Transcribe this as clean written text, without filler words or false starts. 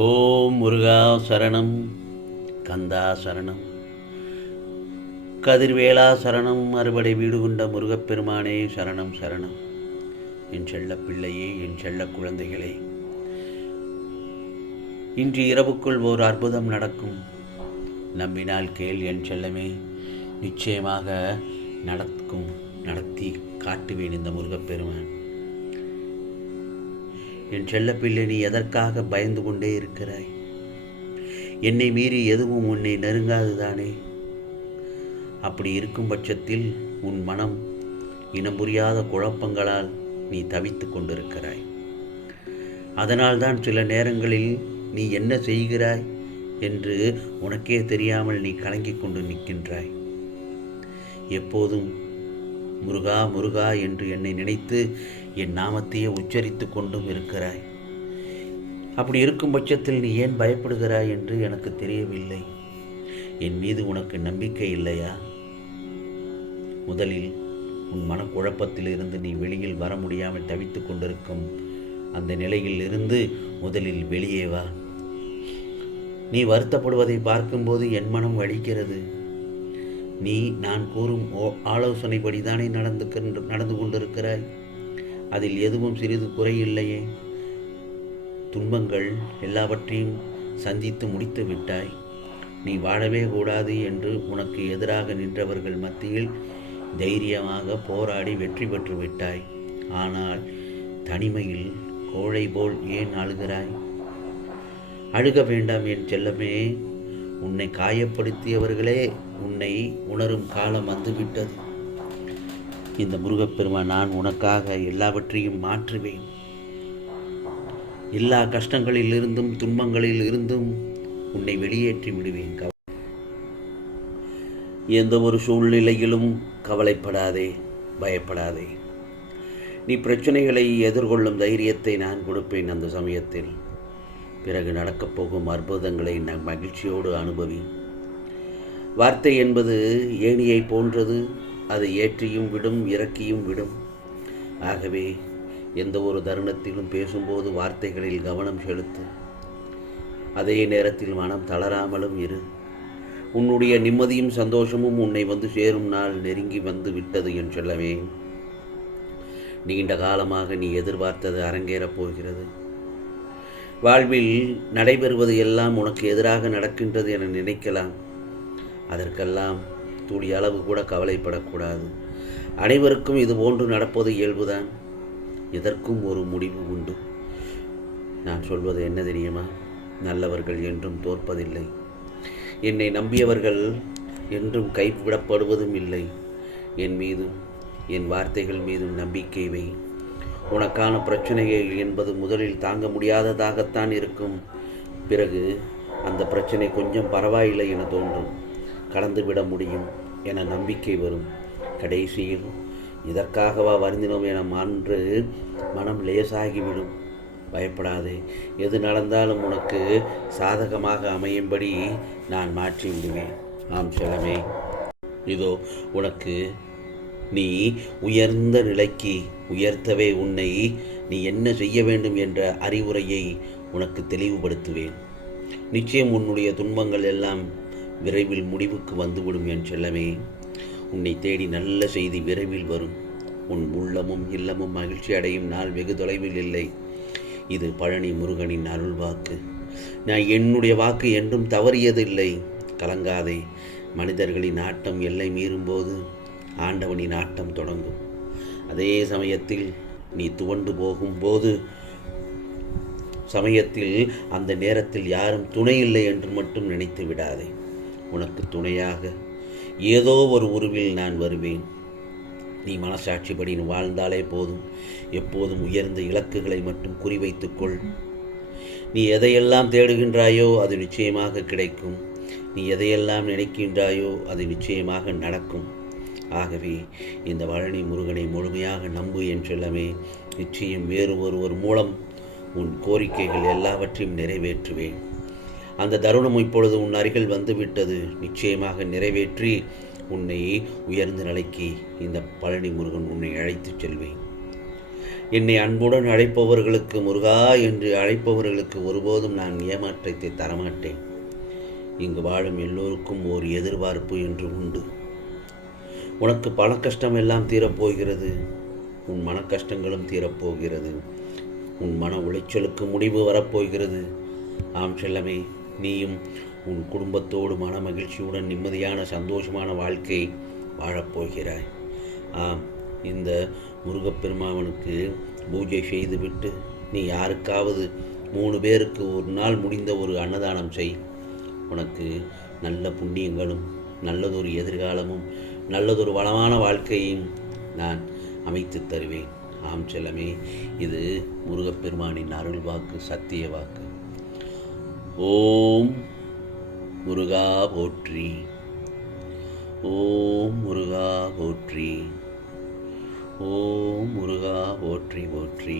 ஓம் முருகா சரணம், கந்தா சரணம், கதிர்வேலா சரணம், அறுபடை வீடு கொண்ட முருகப்பெருமானே சரணம் சரணம். என் செல்ல பிள்ளையே, என் செல்ல குழந்தைகளே, இன்று இரவுக்குள் ஓர் அற்புதம் நடக்கும். நம்பினால் கேள் என் செல்லமே, நிச்சயமாக நடத்தி காட்டுவேன் இந்த முருகப்பெருமான். என் செல்லப்பிள்ளை, நீ எதற்காக பயந்து கொண்டே இருக்கிறாய்? என்னை மீறி எதுவும் உன்னை நெருங்காதுதானே? அப்படி இருக்கும் பட்சத்தில் உன் மனம் இனம் புரியாத குழப்பங்களால் நீ தவித்து கொண்டிருக்கிறாய். அதனால்தான் சில நேரங்களில் நீ என்ன செய்கிறாய் என்று உனக்கே தெரியாமல் நீ கலங்கிக் கொண்டு நிற்கின்றாய். எப்போதும் முருகா முருகா என்று என்னை நினைத்து என் நாமத்தையே உச்சரித்து கொண்டும் இருக்கிறாய். அப்படி இருக்கும் பட்சத்தில் நீ ஏன் பயப்படுகிறாய் என்று எனக்கு தெரியவில்லை. என் மீது உனக்கு நம்பிக்கை இல்லையா? முதலில் உன் மனக்குழப்பத்தில் இருந்து நீ வெளியில் வர முடியாமல் தவித்து கொண்டிருக்கும் அந்த நிலையில் இருந்து முதலில் வெளியே வா. நீ வருத்தப்படுவதை பார்க்கும்போது என் மனம் வலிக்கிறது. நீ நான் கூறும் ஆலோசனைப்படிதானே நடந்து கொண்டிருக்கிறாய். அதில் எதுவும் சிறிது குறை இல்லையே. துன்பங்கள் எல்லாவற்றையும் சந்தித்து முடித்து விட்டாய். நீ வாழவே கூடாது என்று உனக்கு எதிராக நின்றவர்கள் மத்தியில் தைரியமாக போராடி வெற்றி பெற்று விட்டாய். ஆனால் தனிமையில் கோழை போல் ஏன் அழுகிறாய்? அழுக வேண்டாம் என் செல்லமே. உன்னை காயப்படுத்தியவர்களே உன்னை உணரும் காலம் வந்துவிட்டது. இந்த முருகப்பெருமான் நான் உனக்காக எல்லாவற்றையும் மாற்றுவேன். எல்லா கஷ்டங்களில் இருந்தும் துன்பங்களில் இருந்தும் உன்னை வெளியேற்றி விடுவேன். எந்த ஒரு சூழ்நிலையிலும் கவலைப்படாதே, பயப்படாதே. நீ பிரச்சனைகளை எதிர்கொள்ளும் தைரியத்தை நான் கொடுப்பேன். அந்த சமயத்தில் பிறகு நடக்கப் போகும் அற்புதங்களை நான் மகிழ்ச்சியோடு அனுபவி. வார்த்தை என்பது ஏணியை போன்றது. அதை ஏற்றியும் விடும், இறக்கியும் விடும். ஆகவே எந்த ஒரு தருணத்திலும் பேசும்போது வார்த்தைகளில் கவனம் செலுத்து. அதே நேரத்தில் மனம் தளராமலும் இரு. உன்னுடைய நிம்மதியும் சந்தோஷமும் உன்னை வந்து சேரும் நாள் நெருங்கி வந்து விட்டது என் செல்லவே. நீண்ட காலமாக நீ எதிர்பார்த்தது அரங்கேறப் போகிறது. வாழ்வில் நடைபெறுவது எல்லாம் உனக்கு எதிராக நடக்கின்றது என நினைக்கலாம். அதற்கெல்லாம் துளி அளவு கூட கவலைப்படக்கூடாது. அனைவருக்கும் இது போன்று நடப்பது இயல்புதான். இதற்கும் ஒரு முடிவு உண்டு. நான் சொல்வது என்ன தெரியுமா? நல்லவர்கள் என்றும் தோற்பதில்லை. என்னை நம்பியவர்கள் என்றும் கைவிடப்படுவதும் இல்லை. என் மீதும் என் வார்த்தைகள் மீதும் நம்பிக்கை வை. உனக்கான பிரச்சனைகள் என்பது முதலில் தாங்க முடியாததாகத்தான் இருக்கும். பிறகு அந்த பிரச்சனை கொஞ்சம் பரவாயில்லை என தோன்றும். கடந்துவிட முடியும் என நம்பிக்கை வரும். கடைசியில் இதற்காகவா வருந்தினோம் என மான்று மனம் லேசாகிவிடும். பயப்படாதே. எது நடந்தாலும் உனக்கு சாதகமாக அமையும்படி நான் மாற்றி விடுவேன். ஆம் செல்லமே, இதோ உனக்கு நீ உயர்ந்த நிலைக்கு உயர்த்தவே உன்னை நீ என்ன செய்ய வேண்டும் என்ற அறிவுரையை உனக்கு தெளிவுபடுத்துவேன். நிச்சயம் உன்னுடைய துன்பங்கள் எல்லாம் விரைவில் முடிவுக்கு வந்துவிடும் என் செல்லமே. உன்னை தேடி நல்ல செய்தி விரைவில் வரும். உன் உள்ளமும் இல்லமும் மகிழ்ச்சி அடையும் நாள் வெகு தொலைவில் இல்லை. இது பழனி முருகனின் அருள் வாக்கு. நான் என்னுடைய வாக்கு என்றும் தவறியதில்லை. கலங்காதே. மனிதர்களின் ஆட்டம் எல்லை மீறும்போது ஆண்டவனின் ஆட்டம் தொடங்கும். அதே சமயத்தில் நீ துவண்டு போகும்போது அந்த நேரத்தில் யாரும் துணை இல்லை என்று மட்டும் நினைத்து விடாதே. உனக்கு துணையாக ஏதோ ஒரு உருவில் நான் வருவேன். நீ மனசாட்சிப்படி வாழ்ந்தாலே போதும். எப்போதும் உயர்ந்த இலக்குகளை மட்டும் குறிவைத்துக்கொள். நீ எதையெல்லாம் தேடுகின்றாயோ அது நிச்சயமாக கிடைக்கும். நீ எதையெல்லாம் நினைக்கின்றாயோ அது நிச்சயமாக நடக்கும். ஆகவே இந்த பழனி முருகனை முழுமையாக நம்பு என் செல்லமே. நிச்சயம் வேறு ஒருவர் மூலம் உன் கோரிக்கைகள் எல்லாவற்றையும் நிறைவேற்றுவேன். அந்த தருணம் இப்பொழுது உன் அருகில் வந்துவிட்டது. நிச்சயமாக நிறைவேற்றி உன்னை உயர்ந்த நிலைக்கு இந்த பழனி முருகன் உன்னை அழைத்துச் செல்வேன். என்னை அன்புடன் அழைப்பவர்களுக்கு, முருகா என்று அழைப்பவர்களுக்கு ஒருபோதும் நான் ஏமாற்றத்தை தரமாட்டேன். இங்கு வாழும் எல்லோருக்கும் ஓர் எதிர்பார்ப்பு என்று உண்டு. உனக்கு பண கஷ்டம் எல்லாம் தீரப்போகிறது. உன் மன கஷ்டங்களும் தீரப்போகிறது. உன் மன உளைச்சலுக்கு முடிவு வரப்போகிறது. ஆம் செல்லமே, நீயும் உன் குடும்பத்தோடு மன மகிழ்ச்சியுடன் நிம்மதியான சந்தோஷமான வாழ்க்கை வாழப்போகிறாய். ஆம், இந்த முருகப்பெருமானுக்கு பூஜை செய்துவிட்டு நீ யாருக்காவது 3 பேருக்கு ஒரு நாள் முடிந்த ஒரு அன்னதானம் செய். உனக்கு நல்ல புண்ணியங்களும் நல்லதொரு எதிர்காலமும் நல்லதொரு வளமான வாழ்க்கையும் நான் அமைத்து தருவேன். ஆம் செல்லமே, இது முருகப்பெருமானின் அருள் வாக்கு, சத்திய வாக்கு. ஓம் முருகா போற்றி. ஓம் முருகா போற்றி. ஓம் முருகா போற்றி போற்றி.